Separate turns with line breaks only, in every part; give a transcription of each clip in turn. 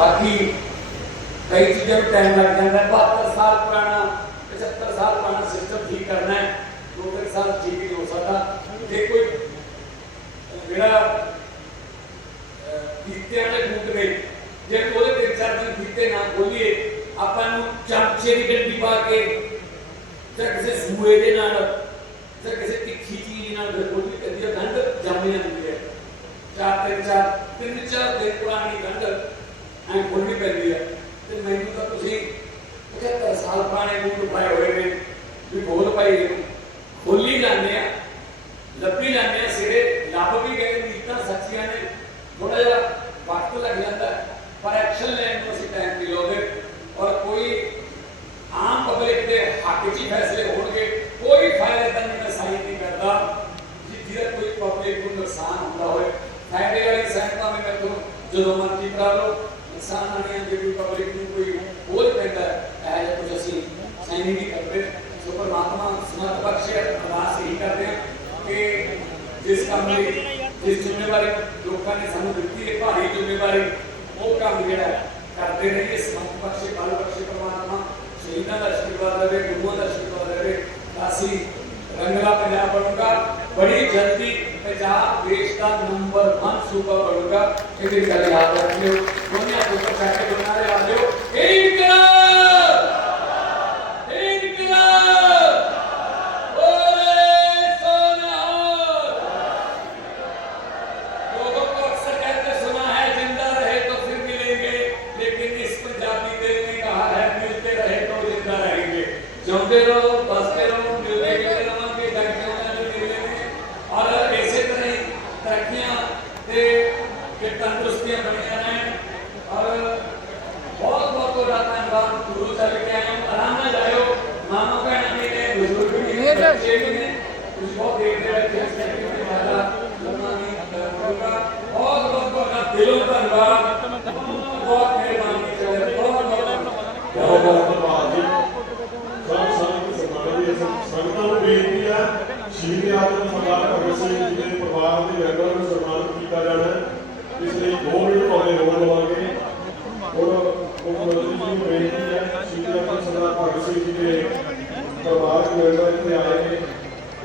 ਬਾਕੀ ਕਈ ਚੀਜ਼ਾਂ ਟਾਈਮ ਲੱਗ ਜਾਂਦਾ 72 ਸਾਲ ਪੁਰਾਣਾ 75 ਸਾਲ ਪੁਰਾਣਾ ਸਿਸਟਮ ਠੀਕ ਕਰਨਾ ਹੈ ਦੋ ਤਿੰਨ ਸਾਲ ਠੀਕ ਹੀ ਹੋ ਸਕਦਾ ਜੇ ਕੋਈ ਜਿਹੜਾ ਕੀਤੇ ਵਾਲੇ ਬੂਟ ਨੇ ਜੇ ਉਹਦੇ ਤਿੰਨ ਚਾਰ ਦਿਨ ਕੀਤੇ ਨਾ ਬੋਲੀਏ ਆਪਾਂ ਨੂੰ ਚਮਚੇ ਦੀ ਡੰਡੀ ਪਾ ਕੇ ਜਾਂ ਕਿਸੇ ਸੂਏ ਦੇ ਨਾਲ ਘੁੰਮਾਏ ਹੋਏ ਨੇ ਵੀ ਬੋਲ ਪਾਈ ਇਹਨੂੰ ਖੋਲੀ ਜਾਂਦੇ ਆ ਲੱਭੀ ਜਾਂਦੇ ਆ ਸਿਰੇ ਲੱਭ ਵੀ ਗਏ ਨੀਤਾਂ ਸੱਚੀਆਂ ਨੇ ਥੋੜਾ ਜਿਹਾ ਵਕਤ ਲੱਗ ਜਾਂਦਾ ਪਰ ਐਕਸ਼ਨ ਲੈਣ ਨੂੰ ਅਸੀਂ ਟਾਈਮ ਨਹੀਂ ਲਾਉਂਦੇ ਔਰ ਕੋਈ ਆਮ ਪਬਲਿਕ ਦੇ ਹੱਕ 'ਚ ਹੀ ਫੈਸਲੇ ਹੋਣਗੇ ਕੋਈ ਫਾਇਦਾ ਤਾਂ ਨਹੀਂ ਸਾਈਨ ਨਹੀਂ ਕਰਦਾ ਜਿਹਦਾ ਕੋਈ ਪਬਲਿਕ ਨੂੰ ਨੁਕਸਾਨ ਹੁੰਦਾ ਹੋਵੇ ਫਾਇਦੇ ਵਾਲੀ ਸਹਿਮਤਾ ਮੈਂ ਤੁਹਾਨੂੰ ਜਦੋਂ ਮਰਜ਼ੀ ਕਰਾ ਲਓ ਇਨਸਾਨਾਂ ਨੇ ਜਿਹੜੀ ਪਬਲਿਕ ਨੂੰ ਕੋਈ ਬੋਝ ਪੈਂਦਾ ਹੈ ਇਹ ਕੁਝ ਅਸੀਂ ये नहीं भी करते तो परमात्मा समर्थ पक्ष अरदास यही करते हैं कि जिस ਕੰਮ ਦੀ ਜਿਸ ਜ਼ਿੰਮੇਵਾਰੀ ਲੋਕਾਂ ਨੇ ਸਾਨੂੰ ਦਿੱਤੀ ਹੈ ਭਾਰੀ ਜ਼ਿੰਮੇਵਾਰੀ ਉਹ ਕੰਮ ਜਿਹੜਾ ਕਰਦੇ ਰਹੀਏ ਸਮਰਥ ਪਕਸ਼ ਬਲ ਪਕਸ਼ ਪਰਮਾਤਮਾ ਸ਼ਹੀਦਾਂ ਦਾ ਆਸ਼ੀਰਵਾਦ ਦੇਵੇ ਗੁਰੂਆਂ ਦਾ ਆਸ਼ੀਰਵਾਦ ਦੇਵੇ ਅਸੀਂ ਰੰਗਲਾ ਪੰਜਾਬ ਬਣੂਗਾ ਬੜੀ ਜਲਦੀ ਪੰਜਾਬ ਦੇਸ਼ ਦਾ ਨੰਬਰ 1 ਸੂਬਾ ਬਣੂਗਾ ਇਹਦੀ ਗੱਲ ਯਾਦ ਰੱਖਿਓ ਦੁਨੀਆ ਤੋਂ ਚੱਕ ਕੇ ਬਣਾ ਰਹੇ ਆ ਜਿਓ ਇਹ जुड़ते रहो बसते रहो मिलते जुलते रहेंगे डॉक्टरों में मिलने में और ऐसे तरह ही तरक्कियाँ ते तंदुरुस्तियाँ बनिया रहें और बहुत बहुत को रात धन्यवाद गुरु साहब के आए आराम ना जायो मामा भैन भी ने बुजुर्ग भी ने बच्चे भी ने कुछ बहुत देर से बैठे हैं ज़्यादा लम्बा नहीं होगा बहुत बहुत का दिलों धन्यवाद ਸਰਦਾਰ ਭਗਤ ਸਿੰਘ ਜੀ ਦੇ ਪਰਿਵਾਰ ਦੇ ਮੈਂਬਰਾਂ ਨੂੰ ਸਨਮਾਨਿਤ ਕੀਤਾ ਜਾਣਾ ਇਸ ਲਈ ਦੋ ਮਿੰਟ ਤੁਹਾਡੇ ਰੋਣ ਲਵਾਂਗੇ ਔਰ ਮੁੱਖ ਮੰਤਰੀ ਜੀ ਨੂੰ ਬੇਨਤੀ ਹੈ ਸ਼ੀਲਾ ਪਰ ਸਰਦਾਰ ਭਗਤ ਸਿੰਘ ਜੀ ਦੇ ਪਰਿਵਾਰ ਦੇ ਮੈਂਬਰ ਇੱਥੇ ਆਏ ਨੇ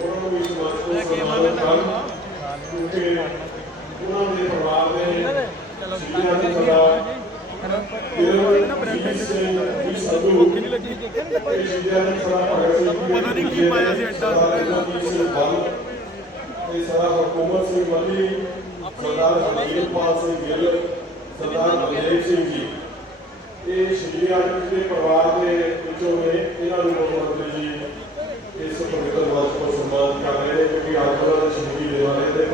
ਉਹਨਾਂ ਨੂੰ ਇਸ ਮਸਤ ਨੂੰ ਸਨਮਾਨਿਤ ਕਰਨ ਕਿਉਂਕਿ ਉਹਨਾਂ ਦੇ ਪਰਿਵਾਰ ਦੇ ਸ਼ੀਲਾ ਦੇ ਸਰਦਾਰ ਪਤਾ ਨਹੀਂ ਕੀ ਪਾਇਆ ਸੀ ਐਡਾ ਤੇ ਸਰਦਾਰ ਹਕੂਮਤ ਸਿੰਘ ਮੱਲੀ ਸਰਦਾਰ ਹਰਜੀਤਪਾਲ ਸਿੰਘ ਗਿੱਲ ਸਰਦਾਰ ਬਲਦੇਵ ਸਿੰਘ ਜੀ ਇਹ ਸ਼੍ਰੀ ਅਰਜਨ ਦੇ ਪਰਿਵਾਰ ਦੇ ਵਿੱਚੋਂ ਨੇ ਇਹਨਾਂ ਨੂੰ ਮੁੱਖ ਮੰਤਰੀ ਜੀ ਇਸ ਪਵਿੱਤਰ ਵਾਰ ਨੂੰ ਸਨਮਾਨ ਕਰ ਰਹੇ ਕਿਉਂਕਿ ਅੱਜ ਉਹਨਾਂ ਦੇ ਸ਼ਹੀਦੀ ਦੇ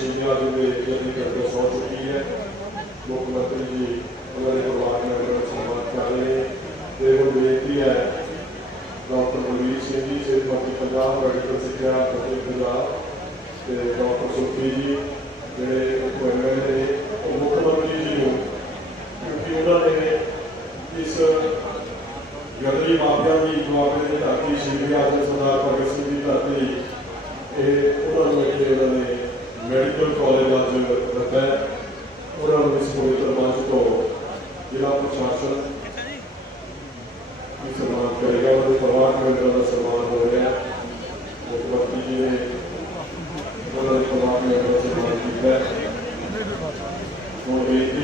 ਸੀਨੀਅਰ ਜੀ ਦੇ ਜਿਹੜੀ ਕਰਦੇ ਸੌ ਹੈ ਮੁੱਖ ਮੰਤਰੀ ਜੀ ਉਹਨਾਂ ਦੇ ਪਰਿਵਾਰ ਮੈਂਬਰਾਂ ਨੂੰ ਸਨਮਾਨਿਤ ਹੁਣ ਬੇਨਤੀ ਡਾਕਟਰ ਬਲਵੀਰ ਸਿੰਘ ਜੀ ਸਿਹਤ ਮੰਤਰੀ ਪੰਜਾਬ ਮੈਡੀਕਲ ਸਿੱਖਿਆ ਅਤੇ ਪੰਜਾਬ ਤੇ ਡਾਕਟਰ ਸੁਖੀ ਜੀ ਜਿਹੜੇ ਉਹ ਮੁੱਖ ਮੰਤਰੀ ਜੀ ਨੂੰ ਕਿਉਂਕਿ ਉਹਨਾਂ ਨੇ ਇਸ ਗਦਰੀ ਮਾਪਿਆਂ ਦੀ ਜਵਾਬੇ ਦੇ ਧਰਤੀ ਸ਼ੀਰ ਆਦਿ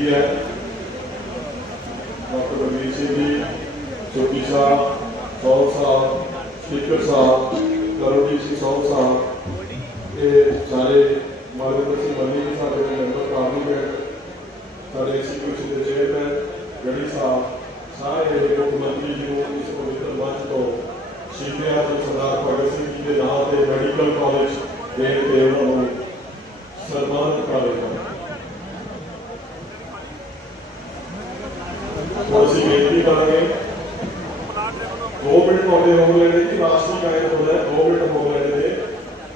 की है डॉक्टर रणवीर सिंह जी चोटी साहब सौ साहब स्पीकर साहब करमजीत सिंह सौ साहब ये सारे मार्गदर्शन बनी बल्ली जी सारे मैंबर पार्लीमेंट सारे इंस्टीट्यूशन के चेयरमैन गढ़ी साहब सारे मुख्यमंत्री जी को इस पवित्र मंच को ਸ਼ਹੀਦਿਆਂ जो सरदार भगत सिंह जी के नाम से ਮੈਡੀਕਲ कॉलेज ਦੇ ਕੇ ਉਹਨਾਂ ਨੂੰ ਸਨਮਾਨਿਤ ਕਰ ਰਹੇ ਤੁਹਾਡੇ ਹੋਮਲੈਂਡ ਦੀ ਰਾਸ਼ਟਰੀ ਗਾਇਕ ਹੋਣਾ ਹੈ ਗਵਰਨਮੈਂਟ ਹੋਮਲੈਂਡ ਦੇ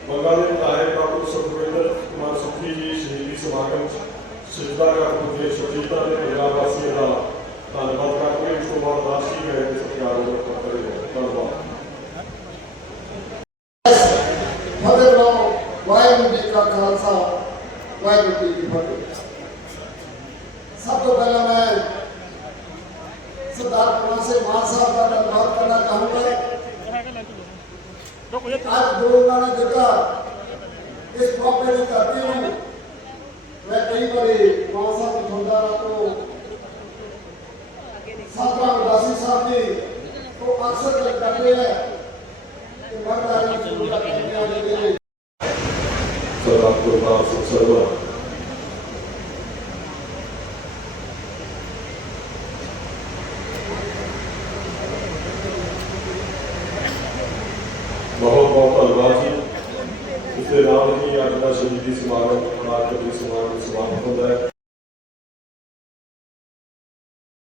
ਮੰਗਾਂ ਦੇ ਵਿਧਾਇਕ ਡਾਕਟਰ ਸੁਖਵਿੰਦਰ ਕੁਮਾਰ ਸੁਖੀ ਜੀ ਸ਼ਹੀਦੀ ਸਮਾਗਮ ਸਿੱਧਾ ਕਰਨ ਦੇ ਸ਼ਹੀਦਾਂ ਦੇ ਪੰਜਾਬ ਵਾਸੀਆਂ ਦਾ ਧੰਨਵਾਦ ਕਰਦੇ ਇਸ ਤੋਂ ਬਾਅਦ ਰਾਸ਼ਟਰੀ ਗਾਇਕ ਦੇ ਸਤਿਕਾਰ ਨੂੰ ਕਰਦੇ ਧੰਨਵਾਦ
ਫਤਿਹ ਨਾਮ ਵਾਹਿਗੁਰੂ ਜੀ ਕਾ ਖਾਲਸਾ ਵਾਹਿਗੁਰੂ ਜੀ ਕੀ ਫਤਿਹ ਸਭ ਤੋਂ ਪਹਿਲਾਂ सरदार कुमार से मान साहब का धन्यवाद करना चाहूँगा आज दो गाना देता इस मौके में करती हूँ मैं कई बड़ी मान साहब झुंझा को सातरा उदासी साहब जी को अक्सर करते हैं कि मर्दारी सरदार कुमार सिंह सरदार ਬਹੁਤ ਬਹੁਤ ਧੰਨਵਾਦ ਜੀ ਇਸ ਦੇ ਨਾਲ ਹੀ ਅੱਜ ਦਾ ਸ਼ਹੀਦੀ ਸਮਾਗਮ ਮਾਰਕੀਟ ਦੇ ਸਮਾਗਮ ਸਮਾਪਤ ਹੁੰਦਾ ਹੈ